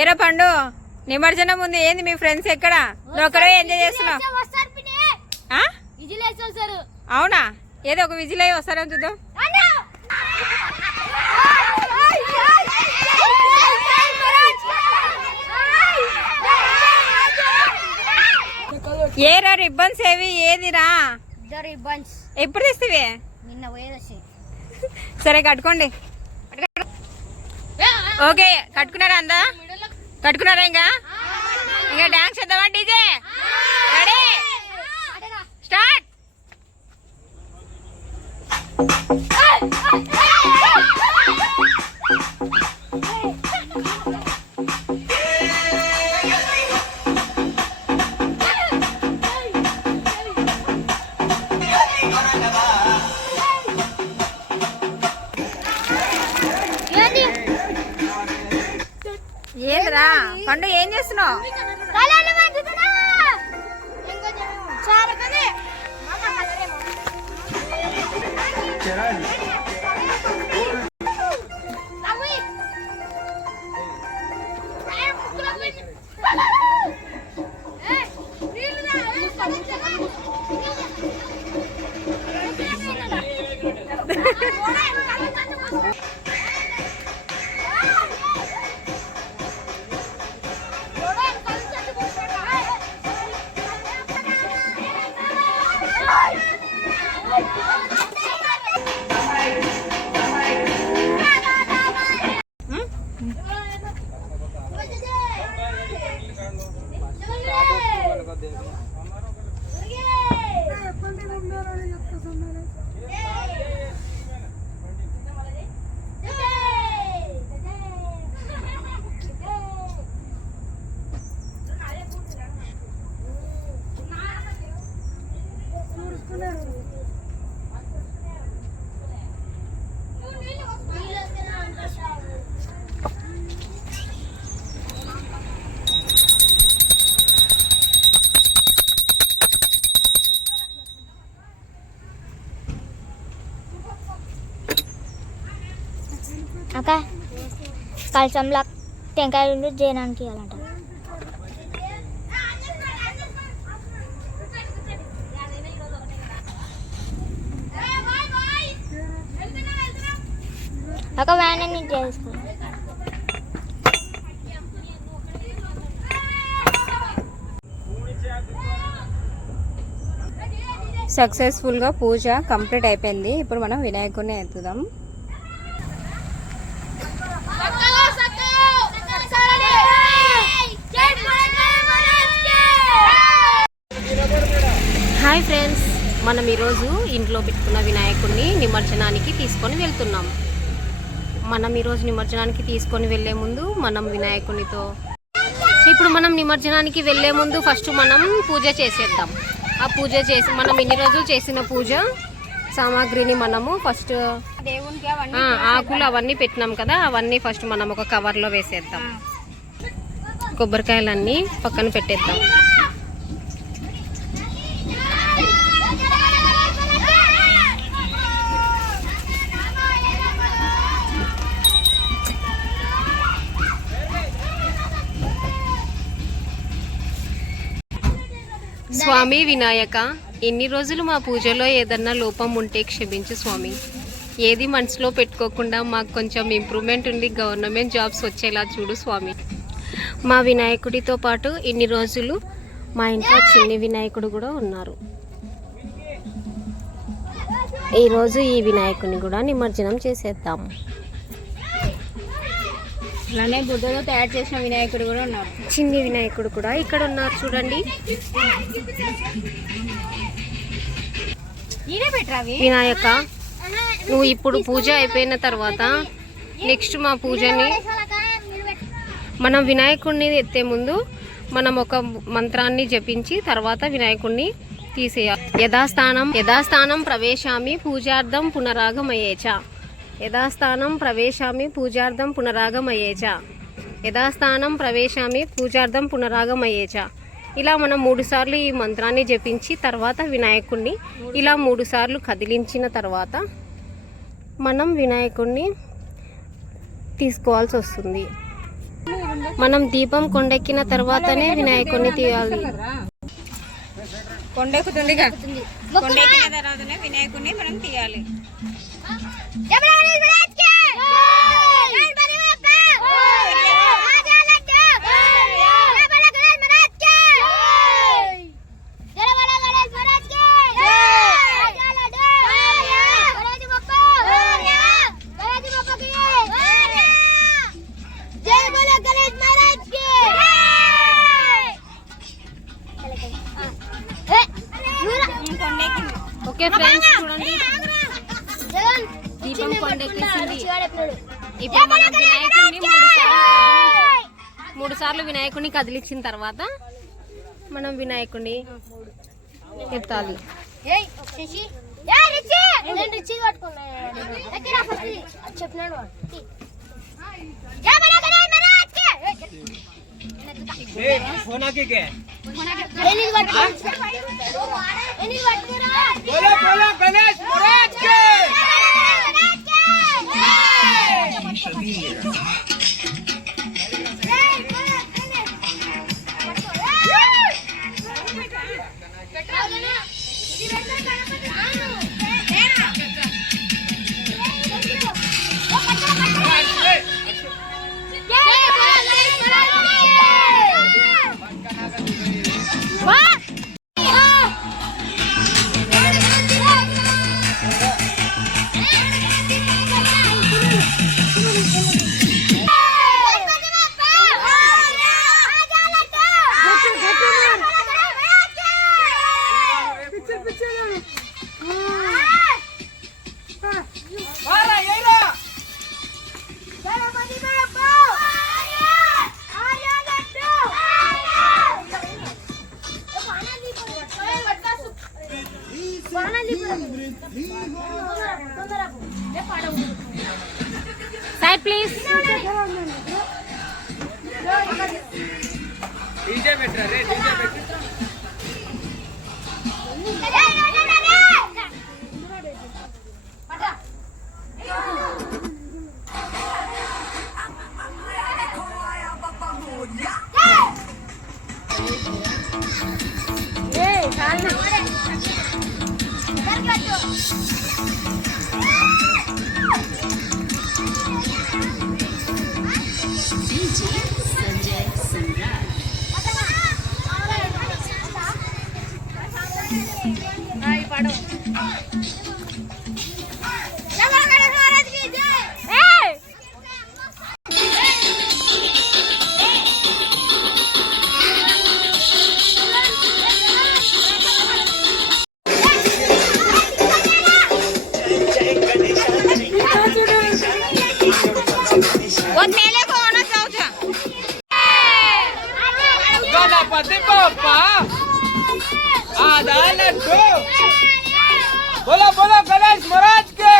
ఏరా పండు నిమజ్జనం ఉంది. ఏంది మీ ఫ్రెండ్స్ ఎక్కడ? నువ్వు ఒక్కడే ఎంజాయ్ చేస్తున్నావు? అవునా? ఏదో ఒక విజిల్ అయ్యి వస్తారని చూద్దాం. ఏరా రిబ్బన్స్ ఏవి? ఏదిరా ఎప్పుడు తెస్తావే? సరే కట్టుకోండి. ఓకే కట్టుకున్నారా? అందా కట్టుకున్నారా? ఇంకా డాన్స్ చేద్దామా? DJ ready start. ఏంద్రా పండు ఏం చేస్తున్నావు? అక్క కలసంలో టెంకాయలు జయనానికి ఇవ్వాలంట. అక్క వ్యాన్ నీకు చేసుకో. సక్సెస్ఫుల్గా పూజ కంప్లీట్ అయిపోయింది. ఇప్పుడు మనం వినాయకుడిని ఎత్తుదాం. హాయ్ ఫ్రెండ్స్, మనం ఈరోజు ఇంట్లో పెట్టుకున్న వినాయకుడిని నిమజ్జనానికి తీసుకొని వెళ్తున్నాం. మనం ఈరోజు నిమజ్జనానికి తీసుకొని వెళ్ళే ముందు మనం వినాయకునితో ఇప్పుడు మనం నిమజ్జనానికి వెళ్ళే ముందు ఫస్ట్ మనం పూజ చేసేద్దాం. ఆ పూజ చేసి మనం ఇన్ని రోజులు చేసిన పూజ సామాగ్రిని మనము ఫస్ట్ దేవునికి ఆకులు అవన్నీ పెట్టినాం కదా, అవన్నీ ఫస్ట్ మనం ఒక కవర్లో వేసేద్దాం. కొబ్బరికాయలన్నీ పక్కన పెట్టేద్దాం. స్వామి వినాయక, ఎన్ని రోజులు మా పూజలో ఏదన్నా లోపం ఉంటే క్షమించు స్వామి. ఏది మనసులో పెట్టుకోకుండా మాకు కొంచెం ఇంప్రూవ్మెంట్ ఉండి గవర్నమెంట్ జాబ్స్ వచ్చేలా చూడు స్వామి. మా వినాయకుడితో పాటు ఇన్ని రోజులు మా ఇంట్లో చిన్ని వినాయకుడు కూడా ఉన్నారు. ఈరోజు ఈ వినాయకుడిని కూడా నిమజ్జనం చేసేద్దాం. అలానే బుద్ధతో తయారు చేసిన వినాయకుడు కూడా ఉన్నారు. చిన్ని వినాయకుడు కూడా ఇక్కడ ఉన్నారు చూడండి. వినాయక, నువ్వు ఇప్పుడు పూజ అయిపోయిన తర్వాత నెక్స్ట్ మా పూజని మనం వినాయకుడిని ఎత్తే ముందు మనం ఒక మంత్రాన్ని జపించి తర్వాత వినాయకుడిని తీసేయాలి. యథాస్థానం ప్రవేశామి పూజార్థం పునరాగమయేచ. యథాస్థానం ప్రవేశామి పూజార్థం పునరాగమయేచ. యథాస్థానం ప్రవేశామి పూజార్థం పునరాగమయేచ. ఇలా మనం 3 సార్లు ఈ మంత్రాన్ని జపించి తర్వాత వినాయకుడిని ఇలా 3 సార్లు కదిలించిన తర్వాత మనం వినాయకుడిని తీసుకోవాల్సి వస్తుంది. మనం దీపం కొండెక్కిన తర్వాతనే వినాయకుడిని తీయాలి. కొండెక్కుతుందిగా, కొండెక్కిన తర్వాతనే వినాయకుడిని మనం తీయాలి. ఓకే ఫ్రెండ్స్, చూడండి దీపం కొండెక్కేసింది. ఇప్పుడు మనం వినాయకుడిని మూడు సార్లు వినాయకుడిని కదిలించిన తర్వాత మనం వినాయకుడిని ఎత్తాలి. Side please. DJ better, DJ better. Ganpati Bappa आधा लड्डू बोलो बोलो गणेश महाराज के